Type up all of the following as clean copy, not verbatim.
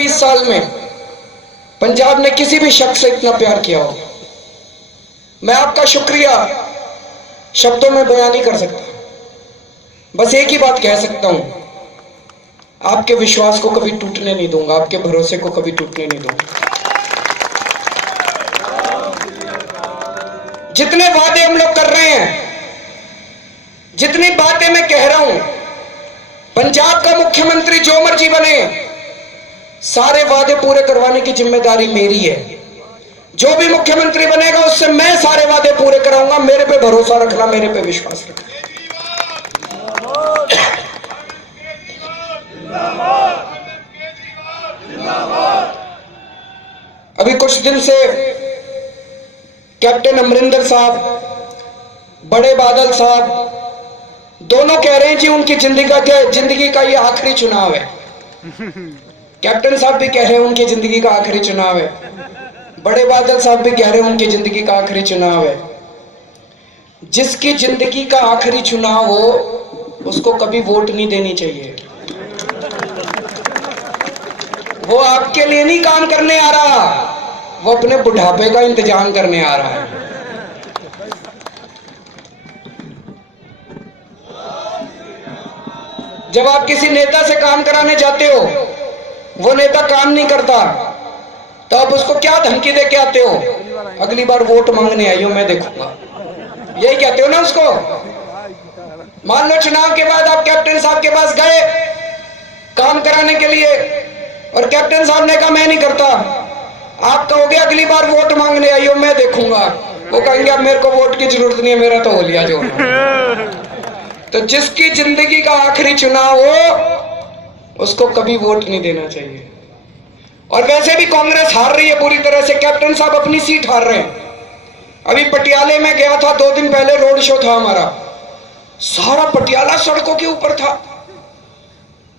15-20 साल में पंजाब ने किसी भी शख्स से इतना प्यार किया हो। मैं आपका शुक्रिया शब्दों में बयान नहीं कर सकता, बस एक ही बात कह सकता हूं, आपके विश्वास को कभी टूटने नहीं दूंगा, आपके भरोसे को कभी टूटने नहीं दूंगा। जितने वादे हम लोग कर रहे हैं, जितनी बातें मैं कह रहा हूं, पंजाब का मुख्यमंत्री जो मर्जी बने, सारे वादे पूरे करवाने की जिम्मेदारी मेरी है। जो भी मुख्यमंत्री बनेगा उससे मैं सारे वादे पूरे कराऊंगा। मेरे पे भरोसा रखना, मेरे पे विश्वास रखना। अभी कुछ दिन से कैप्टन अमरिंदर साहब, बड़े बादल साहब दोनों कह रहे हैं कि उनकी जिंदगी का ये आखिरी चुनाव है। कैप्टन साहब भी कह रहे हैं उनकी जिंदगी का आखिरी चुनाव है, बड़े बादल साहब भी कह रहे हैं उनकी जिंदगी का आखिरी चुनाव है। जिसकी जिंदगी का आखिरी चुनाव हो उसको कभी वोट नहीं देनी चाहिए। वो आपके लिए नहीं काम करने आ रहा, वो अपने बुढ़ापे का इंतजाम करने आ रहा है। जब आप किसी नेता से काम कराने जाते हो, वो नेता काम नहीं करता, तो आप उसको क्या धमकी दे के आते हो? अगली बार वोट मांगने आई हो, मैं देखूंगा, यही कहते हो ना उसको। मान लो चुनाव के बाद आप कैप्टन साहब के पास गए काम कराने के लिए और कैप्टन साहब ने कहा मैं नहीं करता, आप कहोगे अगली बार वोट मांगने आई हो, मैं देखूंगा। वो कहेंगे अब मेरे को वोट की जरूरत नहीं है, मेरा तो हो लिया जो। तो जिसकी जिंदगी का आखिरी चुनाव हो उसको कभी वोट नहीं देना चाहिए। और वैसे भी कांग्रेस हार रही है पूरी तरह से, कैप्टन साहब अपनी सीट हार रहे हैं। अभी पटियाले में गया था, 2 दिन पहले रोड शो था हमारा, सारा पटियाला सड़कों के ऊपर था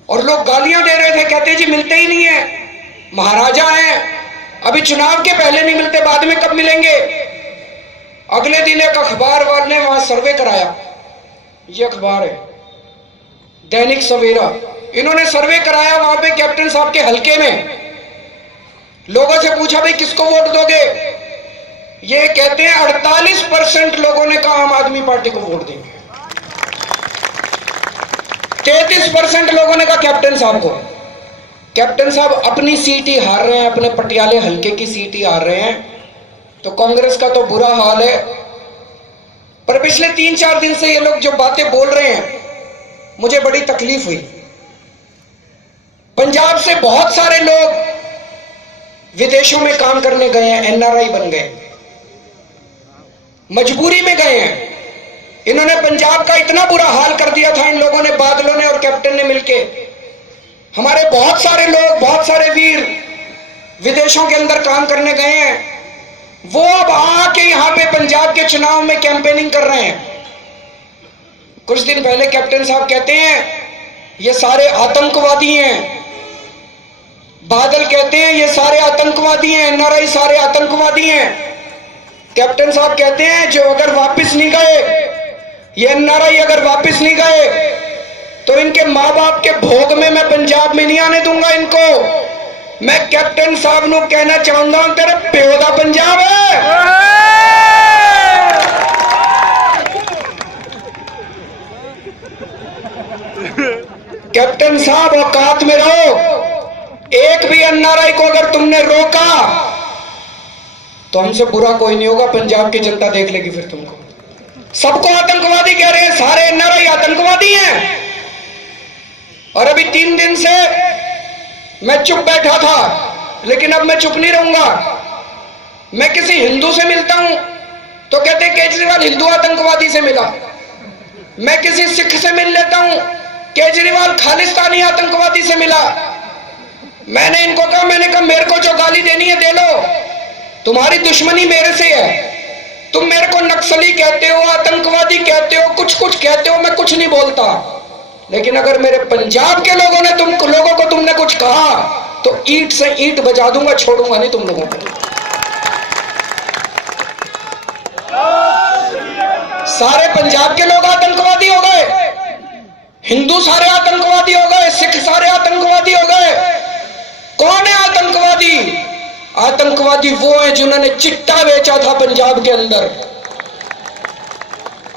और लोग गालियां दे रहे थे, कहते जी मिलते ही नहीं है, महाराजा हैं, अभी चुनाव के पहले नहीं मिलते, बाद में कब मिलेंगे। अगले दिन एक अखबार वाले ने वहां सर्वे कराया, ये अखबार है दैनिक सवेरा, इन्होंने सर्वे कराया वहां पे कैप्टन साहब के हलके में। लोगों से पूछा भाई किसको वोट दोगे? ये कहते हैं 48% लोगों ने कहा आम आदमी पार्टी को वोट देंगे, 33% लोगों ने कहा कैप्टन साहब को। कैप्टन साहब अपनी सीट ही हार रहे हैं, अपने पटियाले हलके की सीट ही हार रहे हैं, तो कांग्रेस का तो बुरा हाल है। पर पिछले 3-4 दिन से ये लोग जो बातें बोल रहे हैं मुझे बड़ी तकलीफ हुई। पंजाब से बहुत सारे लोग विदेशों में काम करने गए हैं, एनआरआई बन गए, मजबूरी में गए हैं। इन्होंने पंजाब का इतना बुरा हाल कर दिया था इन लोगों ने, बादलों ने और कैप्टन ने मिलके। हमारे बहुत सारे लोग, बहुत सारे वीर विदेशों के अंदर काम करने गए हैं, वो अब आके यहां पे पंजाब के चुनाव में कैंपेनिंग कर रहे हैं। कुछ दिन पहले कैप्टन साहब कहते हैं ये सारे आतंकवादी हैं, बादल कहते हैं ये सारे आतंकवादी हैं, एनआरआई सारे आतंकवादी हैं। कैप्टन साहब कहते हैं जो अगर वापस नहीं गए, ये एनआरआई अगर वापस नहीं गए तो इनके माँ बाप के भोग में मैं पंजाब में नहीं आने दूंगा इनको। मैं कैप्टन साहब नु कहना चाहूंगा तेरा प्यो दा पंजाब है। कैप्टन साहब औकात में रहो। एक भी एनआरआई को अगर तुमने रोका तो हमसे बुरा कोई नहीं होगा, पंजाब की जनता देख लेगी फिर तुमको। सबको आतंकवादी कह रहे हैं, सारे एनआरआई आतंकवादी हैं। और अभी 3 दिन से मैं चुप बैठा था, लेकिन अब मैं चुप नहीं रहूंगा। मैं किसी हिंदू से मिलता हूं तो कहते हैं केजरीवाल हिंदू आतंकवादी से मिला। मैं किसी सिख से मिल लेता हूं, केजरीवाल खालिस्तानी आतंकवादी से मिला। मैंने इनको कहा, मैंने कहा मेरे को जो गाली देनी है दे लो, तुम्हारी दुश्मनी मेरे से है। तुम मेरे को नक्सली कहते हो, आतंकवादी कहते हो, कुछ कुछ कहते हो, मैं कुछ नहीं बोलता। लेकिन अगर मेरे पंजाब के लोगों ने लोगों को तुमने कुछ कहा तो ईंट से ईंट बजा दूंगा, छोड़ूंगा नहीं तुम लोगों को। सारे पंजाब के लोग आतंकवादी हो गए, हिंदू सारे आतंकवादी हो गए, सिख सारे आतंकवादी हो गए। कौन है आतंकवादी वो हैं जिन्होंने चिट्टा बेचा था पंजाब के अंदर।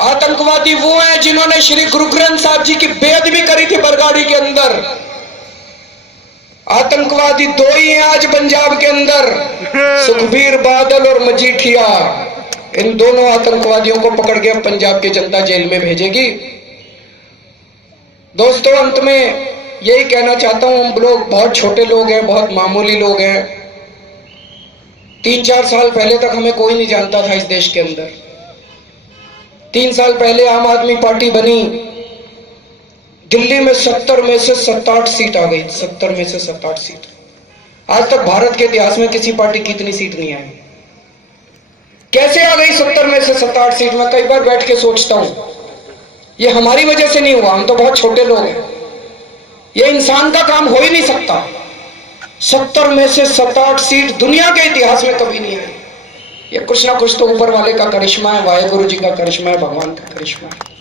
आतंकवादी वो हैं जिन्होंने श्री गुरु ग्रंथ साहब जी की बेअदबी करी थी बरगाड़ी के अंदर। आतंकवादी दो ही हैं आज पंजाब के अंदर, सुखबीर बादल और मजीठिया। इन दोनों आतंकवादियों को पकड़ के पंजाब की जनता जेल में भेजेगी। दोस्तों, अंत में यही कहना चाहता हूं, हम लोग बहुत छोटे लोग हैं, बहुत मामूली लोग हैं। 3-4 साल पहले तक हमें कोई नहीं जानता था इस देश के अंदर। 3 साल पहले आम आदमी पार्टी बनी, दिल्ली में 70 में से 67 सीट आ गई। 70 में से 67 सीट। आज तक भारत के इतिहास में किसी पार्टी की इतनी सीट नहीं आई। कैसे आ गई 70 में से 67 सीट? मैं कई बार बैठ के सोचता हूं, ये हमारी वजह से नहीं हुआ, हम तो बहुत छोटे लोग हैं। ये इंसान का काम हो ही नहीं सकता। 70 में से 67 सीट दुनिया के इतिहास में कभी नहीं आई। ये कुछ ना कुछ तो ऊपर वाले का करिश्मा है, वाहेगुरु जी का करिश्मा है, भगवान का करिश्मा है।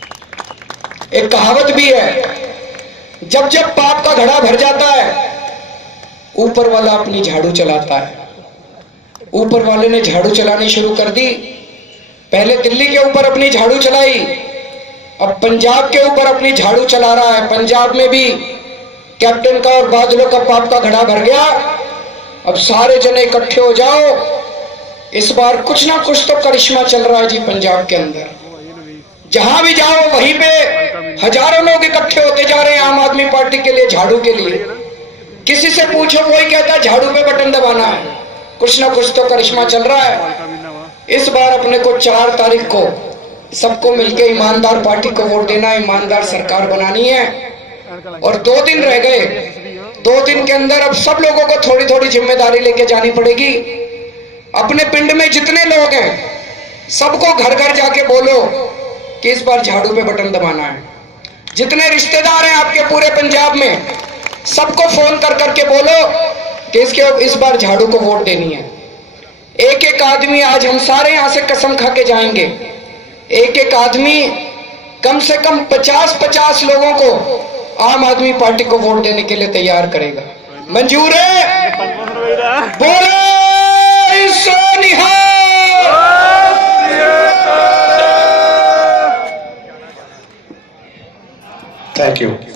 एक कहावत भी है, जब जब पाप का घड़ा भर जाता है, ऊपर वाला अपनी झाड़ू चलाता है। ऊपर वाले ने झाड़ू चलानी शुरू कर दी। पहले दिल्ली के ऊपर अपनी झाड़ू चलाई, अब पंजाब के ऊपर अपनी झाड़ू चला रहा है। पंजाब में भी कैप्टन का और बादलों का पाप का घड़ा भर गया। अब सारे जने इकट्ठे हो जाओ, इस बार कुछ ना कुछ तो करिश्मा चल रहा है जी पंजाब के अंदर। जहां भी जाओ वहीं पे हजारों लोग इकट्ठे होते जा रहे हैं आम आदमी पार्टी के लिए, झाड़ू के लिए। किसी से पूछो, कोई कहता है झाड़ू पे बटन दबाना है। कुछ ना कुछ तो करिश्मा चल रहा है। इस बार अपने को 4 तारीख को सबको मिलकर ईमानदार पार्टी को वोट देना है, ईमानदार सरकार बनानी है। और 2 दिन रह गए। 2 दिन के अंदर अब सब लोगों को थोड़ी थोड़ी जिम्मेदारी लेके जानी पड़ेगी। अपने पिंड में जितने लोग हैं सबको घर घर जाके बोलो कि इस बार झाड़ू पे बटन दबाना है। जितने रिश्तेदार हैं आपके पूरे पंजाब में, सबको फोन कर करके बोलो कि इस बार झाड़ू को वोट देनी है। एक एक आदमी, आज हम सारे यहां से कसम खा के जाएंगे, एक एक आदमी कम से कम 50-50 लोगों को आम आदमी पार्टी को वोट देने के लिए तैयार करेगा। मंजूर है? बोलो सोनिहाल। Thank you.